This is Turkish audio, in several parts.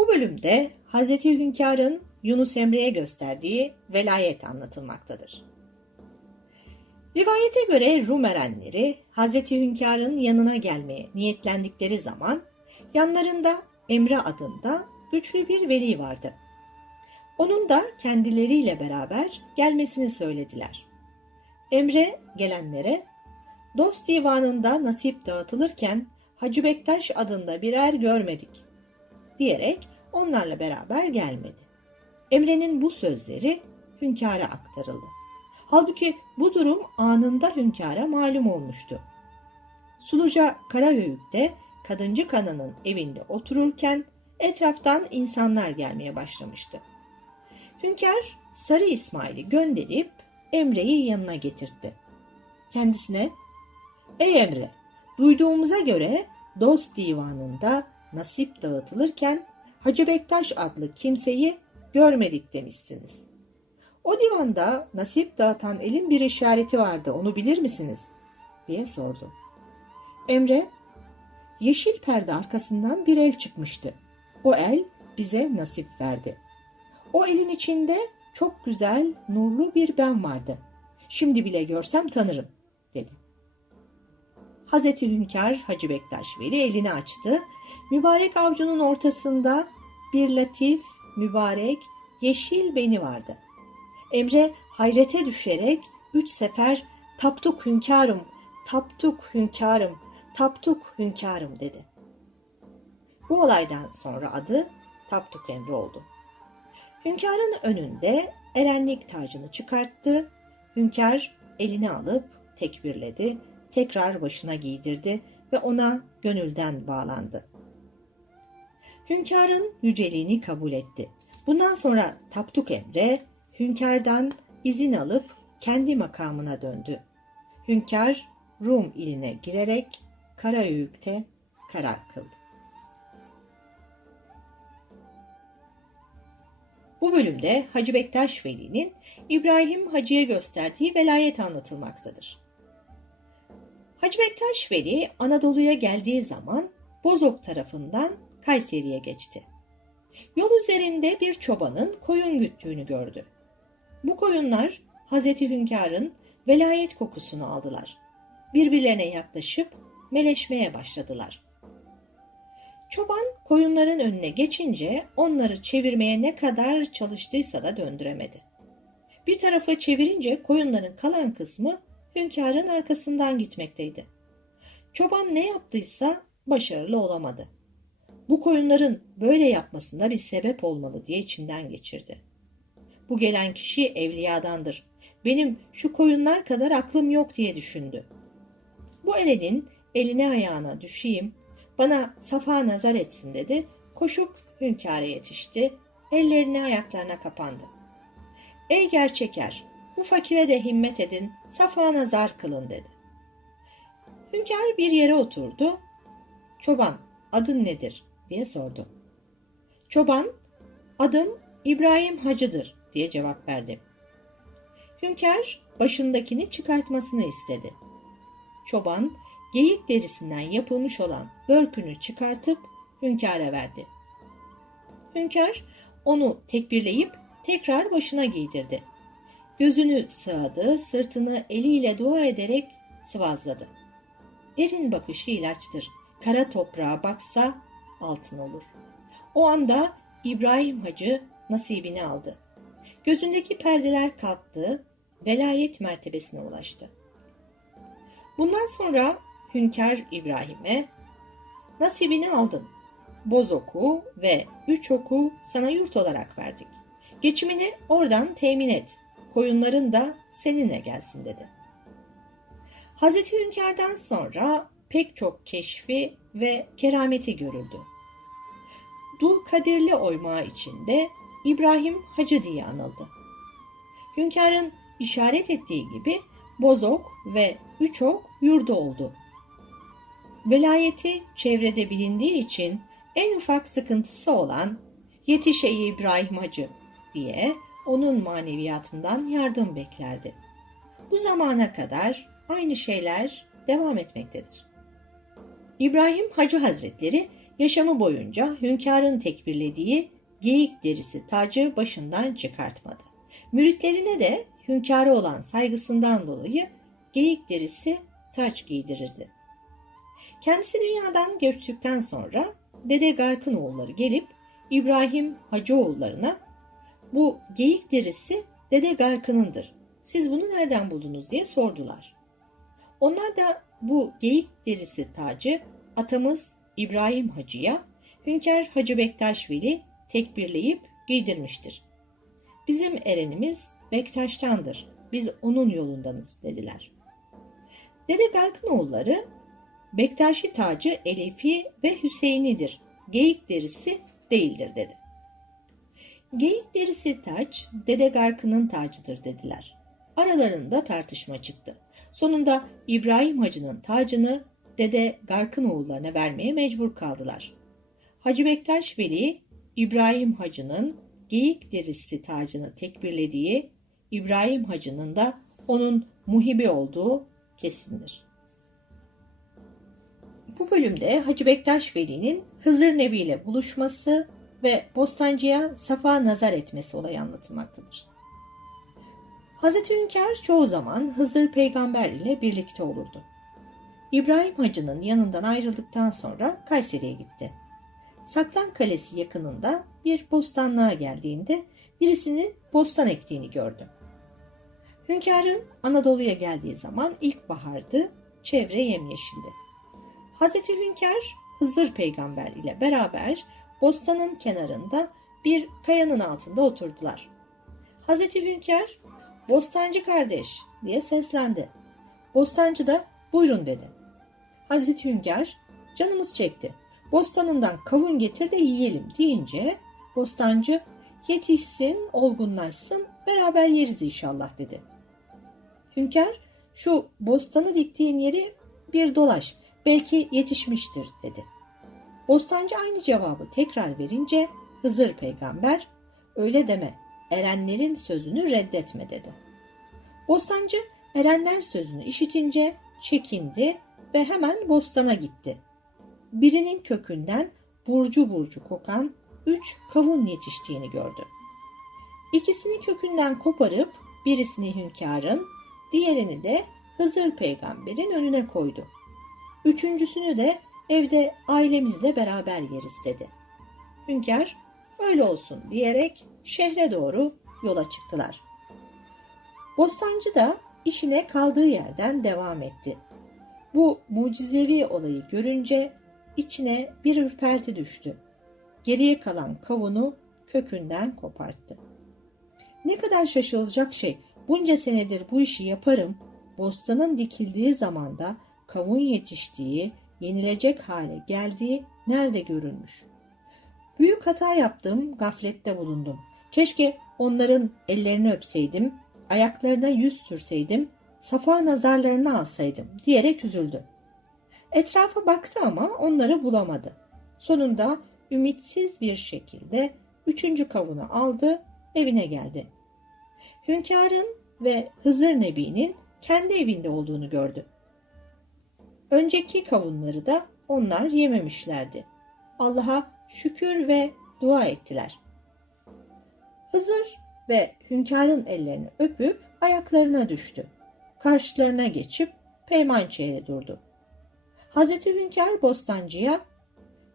Bu bölümde Hazreti Hünkar'ın Yunus Emre'ye gösterdiği velayet anlatılmaktadır. Rivayete göre Rum erenleri Hazreti Hünkar'ın yanına gelmeye niyetlendikleri zaman yanlarında Emre adında güçlü bir veli vardı. Onun da kendileriyle beraber gelmesini söylediler. Emre gelenlere dost divanında nasip dağıtılırken Hacı Bektaş adında bir er görmedik diyerek onlarla beraber gelmedi. Emre'nin bu sözleri hünkâra aktarıldı. Halbuki bu durum anında hünkâra malum olmuştu. Suluca Karahöyük'te Kadıncı Kanı'nın evinde otururken etraftan insanlar gelmeye başlamıştı. Hünkâr Sarı İsmail'i gönderip Emre'yi yanına getirtti. Kendisine, ''Ey Emre, duyduğumuza göre dost divanında nasip dağıtılırken Hacı Bektaş adlı kimseyi görmedik demişsiniz. O divanda nasip dağıtan elin bir işareti vardı onu bilir misiniz? diye sordu. Emre, yeşil perde arkasından bir el çıkmıştı. O el bize nasip verdi. O elin içinde çok güzel, nurlu bir ben vardı. Şimdi bile görsem tanırım, dedi. Hazreti Hünkar Hacı Bektaş Veli elini açtı. Mübarek avcunun ortasında bir latif, mübarek, yeşil beni vardı. Emre hayrete düşerek üç sefer taptuk hünkârım, taptuk hünkârım, taptuk hünkârım dedi. Bu olaydan sonra adı Tapduk Emre oldu. Hünkârın önünde erenlik tacını çıkarttı. Hünkâr elini alıp tekbirledi, tekrar başına giydirdi ve ona gönülden bağlandı. Hünkârın yüceliğini kabul etti. Bundan sonra Tapduk Emre hünkârdan izin alıp kendi makamına döndü. Hünkâr Rum iline girerek Karayüyük'te karar kıldı. Bu bölümde Hacı Bektaş Veli'nin İbrahim Hacı'ya gösterdiği velayet anlatılmaktadır. Hacı Bektaş Veli Anadolu'ya geldiği zaman Bozok tarafından Kayseri'ye geçti. Yol üzerinde bir çobanın koyun güttüğünü gördü. Bu koyunlar Hazreti Hünkar'ın velayet kokusunu aldılar. Birbirlerine yaklaşıp meleşmeye başladılar. Çoban koyunların önüne geçince onları çevirmeye ne kadar çalıştıysa da döndüremedi. Bir tarafa çevirince koyunların kalan kısmı hünkârın arkasından gitmekteydi. Çoban ne yaptıysa başarılı olamadı. Bu koyunların böyle yapmasında bir sebep olmalı diye içinden geçirdi. Bu gelen kişi evliyadandır. Benim şu koyunlar kadar aklım yok diye düşündü. Bu elenin eline ayağına düşeyim, bana safa nazar etsin dedi. Koşup hünkâra yetişti. Ellerini ayaklarına kapandı. Ey gerçeker, bu fakire de himmet edin, safa nazar kılın dedi. Hünkâr bir yere oturdu. Çoban, adın nedir? diye sordu. Çoban, adım İbrahim Hacı'dır diye cevap verdi. Hünkâr başındakini çıkartmasını istedi. Çoban geyik derisinden yapılmış olan börkünü çıkartıp hünkâra verdi. Hünkâr onu tekbirleyip tekrar başına giydirdi. Gözünü sığadı, sırtını eliyle dua ederek sıvazladı. Erin bakışı ilaçtır. Kara toprağa baksa altın olur. O anda İbrahim Hacı nasibini aldı. Gözündeki perdeler kalktı, velayet mertebesine ulaştı. Bundan sonra Hünkar İbrahim'e nasibini aldın. Boz oku ve üç oku sana yurt olarak verdik. Geçimini oradan temin et. Koyunların da seninle gelsin dedi. Hazreti Hünkar'dan sonra pek çok keşfi ve kerameti görüldü. Dul Kadirli oymağı içinde İbrahim Hacı diye anıldı. Hünkarın işaret ettiği gibi Bozok ve Üçok yurdu oldu. Velayeti çevrede bilindiği için en ufak sıkıntısı olan yetiş ey İbrahim Hacı diye onun maneviyatından yardım beklerdi. Bu zamana kadar aynı şeyler devam etmektedir. İbrahim Hacı Hazretleri yaşamı boyunca hünkârın tekbirlediği geyik derisi tacı başından çıkartmadı. Müritlerine de hünkâra olan saygısından dolayı geyik derisi taç giydirirdi. Kendisi dünyadan göçtükten sonra Dede Garkın oğulları gelip İbrahim Hacıoğullarına bu geyik derisi Dede Garkın'ındır. Siz bunu nereden buldunuz diye sordular. Onlar da bu geyik derisi tacı atamız İbrahim Hacı'ya Hünkar Hacı Bektaş Veli tekbirleyip giydirmiştir. Bizim erenimiz Bektaş'tandır. Biz onun yolundanız dediler. Dede Garkınoğulları Bektaşi tacı Elefi ve Hüseyin'idir. Geyik derisi değildir dedi. Geyik derisi taç Dede Garkı'nın tacıdır dediler. Aralarında tartışma çıktı. Sonunda İbrahim Hacı'nın tacını Dede Garkın oğullarına vermeye mecbur kaldılar. Hacı Bektaş Veli İbrahim Hacı'nın geyik derisi tacını tekbirlediği, İbrahim Hacı'nın da onun muhibi olduğu kesindir. Bu bölümde Hacı Bektaş Veli'nin Hızır Nebi ile buluşması ve Bostancı'ya safa nazar etmesi olayı anlatılmaktadır. Hazreti Hünkar çoğu zaman Hızır peygamber ile birlikte olurdu. İbrahim Hacı'nın yanından ayrıldıktan sonra Kayseri'ye gitti. Saklan Kalesi yakınında bir bostanlığa geldiğinde birisinin bostan ektiğini gördü. Hünkârın Anadolu'ya geldiği zaman ilkbahardı, çevre yemyeşildi. Hazreti Hünkâr Hızır peygamber ile beraber bostanın kenarında bir kayanın altında oturdular. Hazreti Hünkâr, Bostancı kardeş diye seslendi. Bostancı da buyurun dedi. Hazreti Hünkâr, canımız çekti. Bostanından kavun getir de yiyelim deyince bostancı yetişsin, olgunlaşsın, beraber yeriz inşallah dedi. Hünkâr, şu bostanı diktiğin yeri bir dolaş, belki yetişmiştir dedi. Bostancı aynı cevabı tekrar verince Hızır peygamber öyle deme erenlerin sözünü reddetme dedi. Bostancı erenler sözünü işitince çekindi ve hemen bostana gitti. Birinin kökünden burcu burcu kokan üç kavun yetiştiğini gördü. İkisini kökünden koparıp birisini hünkârın, diğerini de Hızır peygamberin önüne koydu. Üçüncüsünü de evde ailemizle beraber yeriz dedi. Hünkâr öyle olsun diyerek şehre doğru yola çıktılar. Bostancı da işine kaldığı yerden devam etti. Bu mucizevi olayı görünce içine bir ürperti düştü. Geriye kalan kavunu kökünden koparttı. Ne kadar şaşılacak şey. Bunca senedir bu işi yaparım. Bostanın dikildiği zamanda kavun yetiştiği, yenilecek hale geldiği nerede görülmüş? Büyük hata yaptım, gaflette bulundum. Keşke onların ellerini öpseydim, ayaklarına yüz sürseydim, safa nazarlarını alsaydım diyerek üzüldü. Etrafa baktı ama onları bulamadı. Sonunda ümitsiz bir şekilde üçüncü kavunu aldı, evine geldi. Hünkârın ve Hızır Nebi'nin kendi evinde olduğunu gördü. Önceki kavunları da onlar yememişlerdi. Allah'a şükür ve dua ettiler. Hızır ve hünkârın ellerini öpüp ayaklarına düştü. Karşılarına geçip peymançeyle durdu. Hazreti Hünkâr Bostancı'ya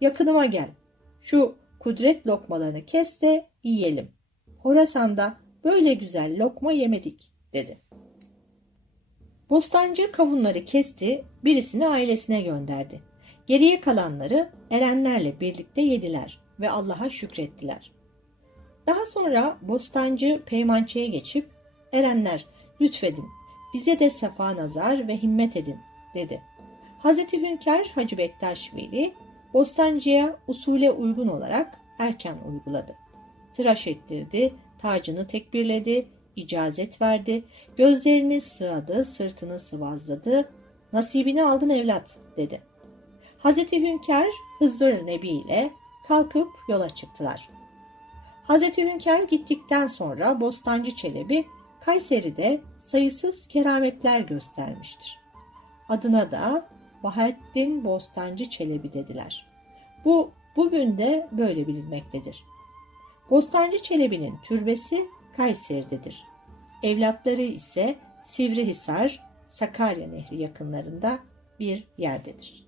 yakınıma gel. Şu kudret lokmalarını kes de yiyelim. Horasan'da böyle güzel lokma yemedik dedi. Bostancı kavunları kesti, birisini ailesine gönderdi. Geriye kalanları erenlerle birlikte yediler ve Allah'a şükrettiler. Daha sonra bostancı peymançeye geçip erenler lütfedin bize de sefa nazar ve himmet edin dedi. Hazreti Hünkar Hacı Bektaş Veli bostancıya usule uygun olarak erken uyguladı. Tıraş ettirdi, tacını tekbirledi, icazet verdi, gözlerini sığadı, sırtını sıvazladı, nasibini aldın evlat dedi. Hazreti Hünkar Hızır Nebi ile kalkıp yola çıktılar. Hazreti Hünkar gittikten sonra Bostancı Çelebi Kayseri'de sayısız kerametler göstermiştir. Adına da Bahattin Bostancı Çelebi dediler. Bu bugün de böyle bilinmektedir. Bostancı Çelebi'nin türbesi Kayseri'dedir. Evlatları ise Sivrihisar, Sakarya Nehri yakınlarında bir yerdedir.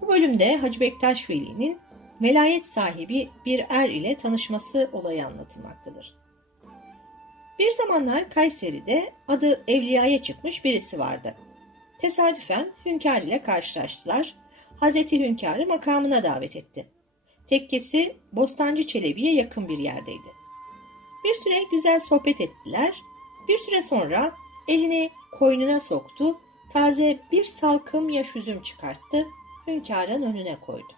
Bu bölümde Hacı Bektaş Veli'nin velayet sahibi bir er ile tanışması olayı anlatılmaktadır. Bir zamanlar Kayseri'de adı Evliya'ya çıkmış birisi vardı. Tesadüfen hünkâr ile karşılaştılar. Hazreti Hünkar'ı makamına davet etti. Tekkesi Bostancı Çelebi'ye yakın bir yerdeydi. Bir süre güzel sohbet ettiler. Bir süre sonra elini koynuna soktu, taze bir salkım yaş üzüm çıkarttı, hünkârın önüne koydu.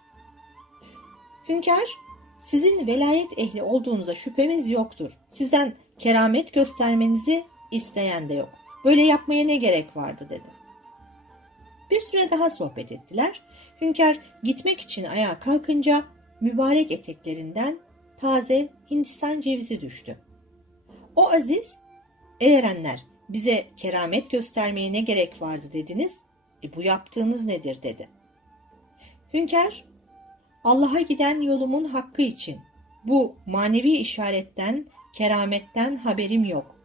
Hünkâr, sizin velayet ehli olduğunuza şüphemiz yoktur. Sizden keramet göstermenizi isteyen de yok. Böyle yapmaya ne gerek vardı dedi. Bir süre daha sohbet ettiler. Hünkâr gitmek için ayağa kalkınca mübarek eteklerinden taze Hindistan cevizi düştü. O aziz, eğerenler bize keramet göstermeye ne gerek vardı dediniz, e bu yaptığınız nedir dedi. Hünkâr, Allah'a giden yolumun hakkı için bu manevi işaretten, kerametten haberim yok.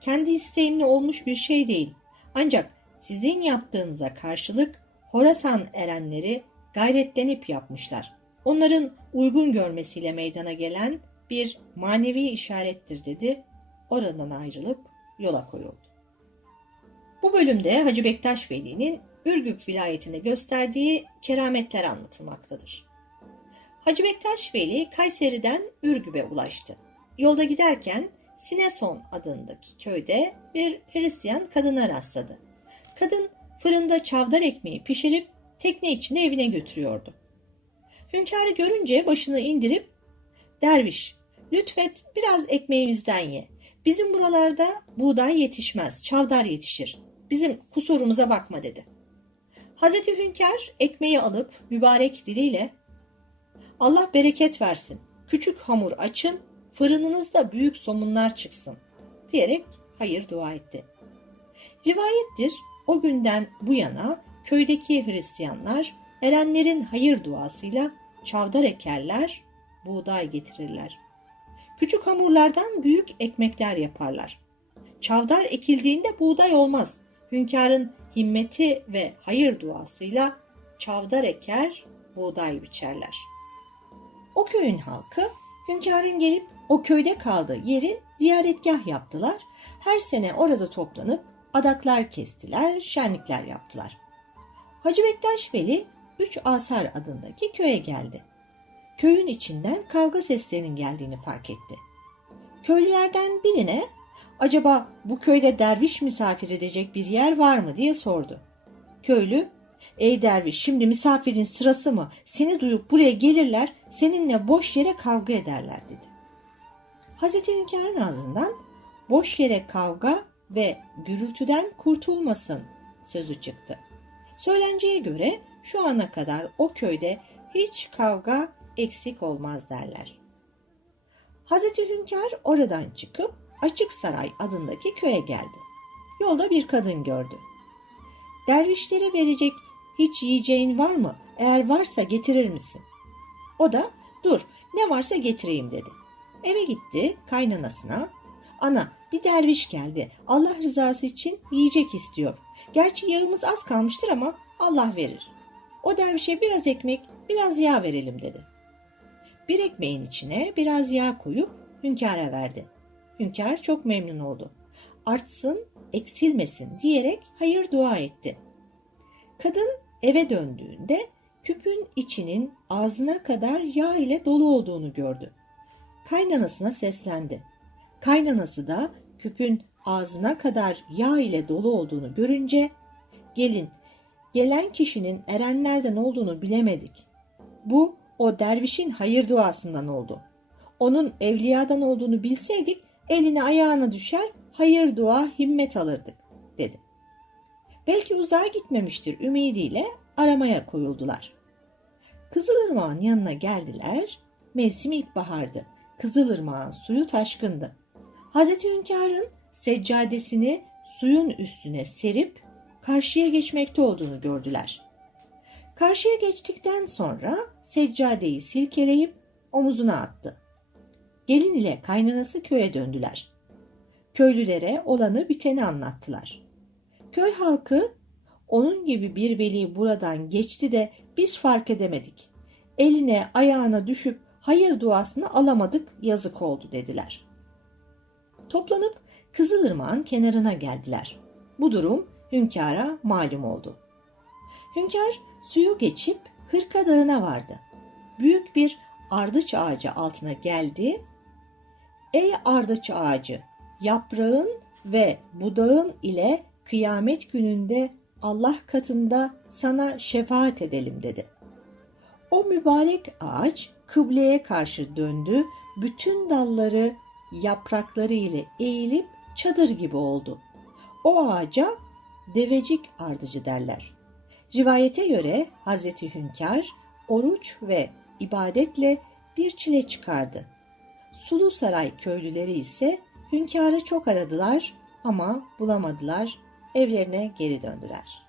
Kendi isteğimle olmuş bir şey değil. Ancak sizin yaptığınıza karşılık Horasan erenleri gayretlenip yapmışlar. Onların uygun görmesiyle meydana gelen bir manevi işarettir dedi. Oradan ayrılıp yola koyuldu. Bu bölümde Hacı Bektaş Veli'nin Ürgüp vilayetinde gösterdiği kerametler anlatılmaktadır. Hacı Bektaş Veli Kayseri'den Ürgüp'e ulaştı. Yolda giderken Sineson adındaki köyde bir Hristiyan kadına rastladı. Kadın fırında çavdar ekmeği pişirip tekne içinde evine götürüyordu. Hünkârı görünce başını indirip Derviş lütfet biraz ekmeğimizden ye. Bizim buralarda buğday yetişmez, çavdar yetişir. Bizim kusurumuza bakma dedi. Hazreti Hünkâr ekmeği alıp mübarek diliyle Allah bereket versin, küçük hamur açın, fırınınızda büyük somunlar çıksın diyerek hayır dua etti. Rivayettir o günden bu yana köydeki Hristiyanlar erenlerin hayır duasıyla çavdar ekerler, buğday getirirler. Küçük hamurlardan büyük ekmekler yaparlar. Çavdar ekildiğinde buğday olmaz. Hünkârın himmeti ve hayır duasıyla çavdar eker, buğday biçerler. O köyün halkı hünkârın gelip o köyde kaldığı yerin ziyaretgah yaptılar. Her sene orada toplanıp adaklar kestiler, şenlikler yaptılar. Hacı Bektaş Veli Üç Asar adındaki köye geldi. Köyün içinden kavga seslerinin geldiğini fark etti. Köylülerden birine acaba bu köyde derviş misafir edecek bir yer var mı diye sordu. Köylü, ey derviş şimdi misafirin sırası mı? Seni duyup buraya gelirler, seninle boş yere kavga ederler dedi. Hazreti Hünkâr'ın ağzından boş yere kavga ve gürültüden kurtulmasın sözü çıktı. Söylenceye göre şu ana kadar o köyde hiç kavga eksik olmaz derler. Hazreti Hünkâr oradan çıkıp Açık Saray adındaki köye geldi. Yolda bir kadın gördü. Dervişlere verecek hiç yiyeceğin var mı? Eğer varsa getirir misin? O da dur ne varsa getireyim dedi. Eve gitti kaynanasına. Ana bir derviş geldi. Allah rızası için yiyecek istiyor. Gerçi yağımız az kalmıştır ama Allah verir. O dervişe biraz ekmek, biraz yağ verelim dedi. Bir ekmeğin içine biraz yağ koyup hünkâra verdi. Hünkâr çok memnun oldu. Artsın, eksilmesin diyerek hayır dua etti. Kadın eve döndüğünde küpün içinin ağzına kadar yağ ile dolu olduğunu gördü. Kaynanasına seslendi. Kaynanası da küpün ağzına kadar yağ ile dolu olduğunu görünce gelin gelen kişinin erenlerden olduğunu bilemedik. Bu o dervişin hayır duasından oldu. Onun evliyadan olduğunu bilseydik eline ayağına düşer hayır dua himmet alırdık dedi. Belki uzağa gitmemiştir ümidiyle aramaya koyuldular. Kızılırmağın yanına geldiler. Mevsim ilkbahardı. Kızılırmağın suyu taşkındı. Hazreti Hünkâr'ın seccadesini suyun üstüne serip karşıya geçmekte olduğunu gördüler. Karşıya geçtikten sonra seccadeyi silkeleyip omuzuna attı. Gelin ile kaynanası köye döndüler. Köylülere olanı biteni anlattılar. Köy halkı onun gibi bir veli buradan geçti de biz fark edemedik. Eline ayağına düşüp hayır duasını alamadık yazık oldu dediler. Toplanıp Kızılırmak'ın kenarına geldiler. Bu durum hünkâra malum oldu. Hünkâr suyu geçip Hırka Dağı'na vardı. Büyük bir ardıç ağacı altına geldi. Ey ardıç ağacı, yaprağın ve budağın ile kıyamet gününde Allah katında sana şefaat edelim dedi. O mübarek ağaç kıbleye karşı döndü, bütün dalları yaprakları ile eğilip çadır gibi oldu. O ağaca devecik ardıcı derler. Rivayete göre Hazreti Hünkar oruç ve ibadetle bir çile çıkardı. Sulu Saray köylüleri ise hünkârı çok aradılar ama bulamadılar, evlerine geri döndüler.